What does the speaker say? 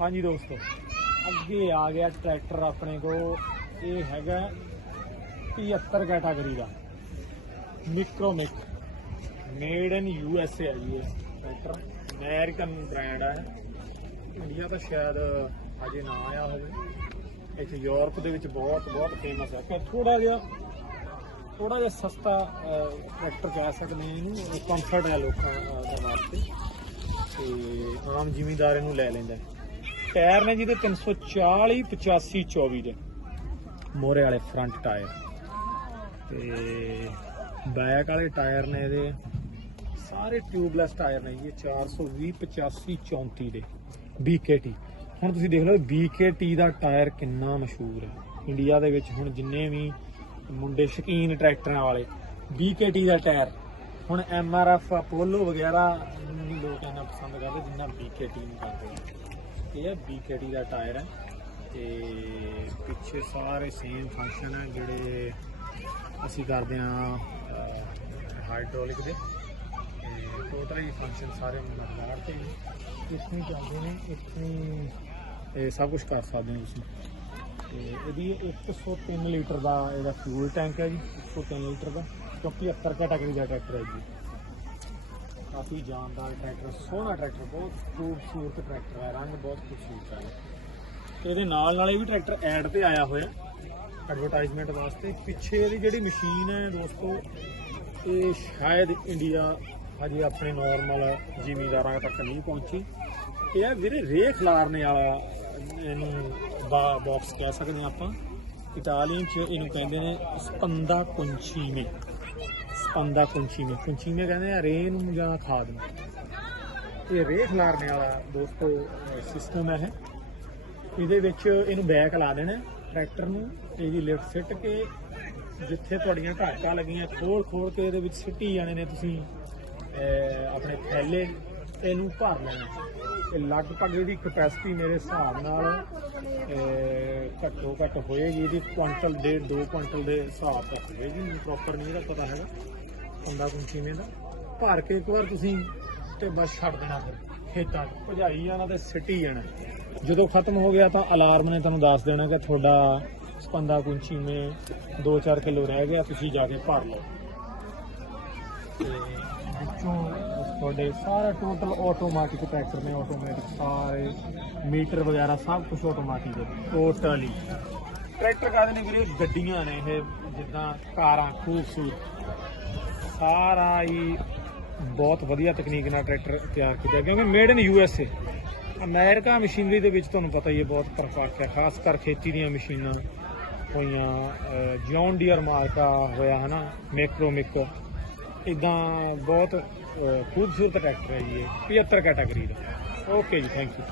ਹਾਂਜੀ ਦੋਸਤੋ, ਅੱਗੇ ਆ ਗਿਆ ਟਰੈਕਟਰ ਆਪਣੇ ਕੋ ਇਹ ਹੈਗਾ 75 ਕੈਟਾਗਰੀ ਦਾ। ਮਿਕਰੋਮਿਕ made in U S A ਹੈ ਜੀ ਇਹ ਟਰੈਕਟਰ। ਅਮਰੀਕਨ ਬ੍ਰਾਂਡ ਹੈ ਇੰਡੀਆ ਤਾਂ ਸ਼ਾਇਦ ਅਜੇ ਨਾ ਆਇਆ ਹੋਵੇ। ਇੱਥੇ ਯੂਰਪ ਦੇ ਵਿੱਚ ਬਹੁਤ ਬਹੁਤ ਫੇਮਸ ਹੈ ਪਰ ਥੋੜਾ ਜਿਹਾ ਥੋੜਾ ਜਿਹਾ ਸਸਤਾ ਟਰੈਕਟਰ ਕਹਿ ਸਕਦੇ ਹਾਂ ਇਹਨੂੰ ਕੰਫਰਟ ਹੈ ਲੋਕਾਂ ਦੇ ਵਾਸਤੇ। ਤੇ ਆਮ ਜ਼ਿਮੀਦਾਰ ਇਹਨੂੰ ਲੈ ਲੈਂਦਾ ਟਾਇਰ ਨੇ ਜਿਹਦੇ 340 85 24 ਦੇ। ਮੋਰੇ ਵਾਲੇ ਫਰੰਟ ਟਾਇਰ ਤੇ ਬੈਕ ਵਾਲੇ ਟਾਇਰ ਨੇ ਇਹਦੇ, ਸਾਰੇ ਟਿਊਬਲੈਸ ਟਾਇਰ ਨੇ ਜੀ, ਇਹ 420 85 34 ਦੇ। BKT ਹੁਣ ਤੁਸੀਂ ਦੇਖ ਲਓ BKT ਦਾ ਟਾਇਰ ਕਿੰਨਾ ਮਸ਼ਹੂਰ ਹੈ। ਇੰਡੀਆ ਦੇ ਵਿੱਚ ਹੁਣ ਜਿੰਨੇ ਵੀ ਮੁੰਡੇ ਸ਼ਕੀਨ ਟਰੈਕਟਰਾਂ ਵਾਲੇ BKT ਦਾ ਟਾਇਰ। ਹੁਣ MRF ਅਪੋਲੋ ਵਗੈਰਾ ਨੂੰ ਨਹੀਂ ਲੋਕ ਇੰਨਾ ਪਸੰਦ ਕਰਦੇ ਜਿੰਨਾ BKT ਨੂੰ ਕਰਦੇ ਆ। ਇਹ ਹੈ BKT ਦਾ ਟਾਇਰ ਹੈ ਤੇ ਪਿੱਛੇ ਸਾਰੇ ਸੇਮ ਫੰਕਸ਼ਨ ਹੈ ਜਿਹੜੇ ਅਸੀਂ ਕਰਦੇ ਹਾਂ ਹਾਈਡ੍ਰੋਲਿਕ ਦੇ। ਤੇ ਟੋਟਲੀ ਫੰਕਸ਼ਨ ਸਾਰੇ ਮਦਦਾਰ ਤੇ ਇਸ ਨੂੰ ਚੱਲਦੇ ਨੇ, ਇਸ ਨੂੰ, ਇਹ ਸਭ ਕੁਝ ਕਰ ਸਕਦੇ ਹੋ ਤੁਸੀਂ। ਇਹਦੀ 103 ਲੀਟਰ ਦਾ ਇਹਦਾ ਫਿਊਲ ਟੈਂਕ ਹੈ ਜੀ 103 ਲੀਟਰ ਦਾ, ਕਿਉਂਕਿ 70 ਕੈਟਾਗਰੀ ਦਾ ਟਰੈਕਟਰ ਹੈ ਜੀ। ਕਾਫੀ ਜਾਨਦਾਰ ਟਰੈਕਟਰ ਸੋਹਣਾ ਟਰੈਕਟਰ ਬਹੁਤ ਖੂਬਸੂਰਤ ਟਰੈਕਟਰ ਹੈ, ਰੰਗ ਬਹੁਤ ਖੂਬਸੂਰਤ ਹੈ। ਤੇ ਇਹਦੇ ਨਾਲ ਨਾਲ ਇਹ ਵੀ ਟਰੈਕਟਰ ਐਡ ਤੇ ਆਇਆ ਹੋਇਆ ਐਡਵਰਟਾਈਜ਼ਮੈਂਟ ਵਾਸਤੇ। ਪਿੱਛੇ ਇਹਦੀ ਜਿਹੜੀ ਮਸ਼ੀਨ ਹੈ ਦੋਸਤੋ, ਇਹ ਸ਼ਾਇਦ ਇੰਡੀਆ ਹਜੇ ਆਪਣੇ ਨਾਰਮਲ ਜ਼ਿਮੀਦਾਰਾਂ ਤੱਕ ਨਹੀਂ ਪਹੁੰਚੀ। ਇਹ ਹੈ ਵੀਰੇ ਰੇ ਖਲਾਰਨੇ ਵਾਲਾ ਇਹਨੂੰ ਬਾਕਸ ਕਹਿ ਸਕਦੇ ਹਾਂ ਆਪਾਂ। ਇਟਾਲੀਅਨ ਚ ਇਹਨੂੰ ਕਹਿੰਦੇ ਨੇ ਸਪੰਦਾ ਕੁੰਚੀਮੇ ਸਪੰਦਾ ਕੁੰਚੀਮੇ ਕੁੰਚੀਮੇ ਕਹਿੰਦੇ ਆ ਰੇ ਨੂੰ ਜਾਂ ਖਾਦ ਨੂੰ। ਇਹ ਰੇ ਖਲਾਰਨੇ ਵਾਲਾ ਦੋਸਤੋ ਸਿਸਟਮ ਹੈ ਇਹਦੇ ਵਿੱਚ ਇਹਨੂੰ ਬੈਕ ਲਾ ਦੇਣਾ ਟਰੈਕਟਰ ਨੂੰ, ਇਹਦੀ ਲਿਫਟ ਸਿੱਟ ਕੇ ਜਿੱਥੇ ਤੁਹਾਡੀਆਂ ਢਾਕਾਂ ਲੱਗੀਆਂ ਖੋਲ ਖੋਲ ਕੇ ਇਹਦੇ ਵਿੱਚ ਸਿੱਟੀ ਜਾਣੇ ਨੇ ਤੁਸੀਂ ਆਪਣੇ ਥੈਲੇ। ਇਹਨੂੰ ਭਰ ਲੈਣਾ। ਤੇ ਲਗਭਗ ਇਹਦੀ ਕਪੈਸਿਟੀ ਮੇਰੇ ਹਿਸਾਬ ਨਾਲ ਘੱਟੋ ਘੱਟ ਹੋਏਗੀ, ਇਹਦੀ ਕੁਆਂਟਲ ਡੇਢ 2 ਕੁਆਂਟਲ ਦੇ ਹਿਸਾਬ ਤੱਕ ਹੋਏਗੀ ਪ੍ਰੋਪਰ ਨਹੀਂ ਇਹਦਾ ਪਤਾ ਹੈਗਾ, ਹੁੰਦਾ ਕੁੰਚੀਵੇਂ ਦਾ। ਭਰ ਕੇ ਇੱਕ ਵਾਰ ਤੁਸੀਂ ਤੇ ਬਸ ਛੱਡ ਦੇਣਾ ਫਿਰ, ਖੇਤਾਂ 'ਚ। ਭਜਾਈ ਜਾਣਾ ਤੇ ਸਿੱਟੀ ਜਾਣਾ ਜਦੋਂ ਖਤਮ ਹੋ ਗਿਆ ਤਾਂ ਅਲਾਰਮ ਨੇ ਤੁਹਾਨੂੰ ਦੱਸ ਦੇਣਾ ਕਿ ਤੁਹਾਡਾ ਸਪੰਦਾ ਕੁੰਚੀਵੇਂ 2-4 ਕਿਲੋ ਰਹਿ ਗਿਆ, ਤੁਸੀਂ ਜਾ ਕੇ ਭਰ ਲਓ। ਤੇ ਵਿੱਚੋਂ ਤੁਹਾਡੇ ਸਾਰਾ ਟੋਟਲ ਆਟੋਮੈਟਿਕ ਟਰੈਕਟਰ ਨੇ ਆਟੋਮੈਟਿਕ ਸਾਰੇ ਮੀਟਰ ਵਗੈਰਾ ਸਭ ਕੁਝ ਆਟੋਮੈਟਿਕ ਹੈ ਟੋਟਲੀ ਟਰੈਕਟਰ ਕਾਹਦੇ ਨੇ ਵੀਰੇ? ਗੱਡੀਆਂ ਨੇ ਇਹ, ਜਿੱਦਾਂ ਕਾਰਾਂ, ਖੂਬਸੂਰਤ। ਸਾਰਾ ਹੀ ਬਹੁਤ ਵਧੀਆ ਤਕਨੀਕ ਨਾਲ ਟਰੈਕਟਰ ਤਿਆਰ ਕੀਤਾ ਕਿਉਂਕਿ made in U S A America machinery ਦੇ ਵਿੱਚ ਤੁਹਾਨੂੰ ਪਤਾ ਹੀ ਹੈ, ਬਹੁਤ ਫ਼ਰਕ ਹੈ, ਖਾਸ ਕਰ ਖੇਤੀ ਦੀਆਂ ਮਸ਼ੀਨਾਂ ਹੋਈਆਂ ਜੌਨ ਡੀਅਰ ਮਾਰਕਾ ਹੋਇਆ, ਹਨਾ? ਮੈਕਰੋਮਿਕ ਇਦਾਂ ਬਹੁਤ ਖੂਬਸੂਰਤ ਟਰੈਕਟਰ ਹੈ ਜੀ ਇਹ 75 ਕੈਟਾਗਰੀ ਦਾ। ਓਕੇ ਜੀ ਥੈਂਕ ਯੂ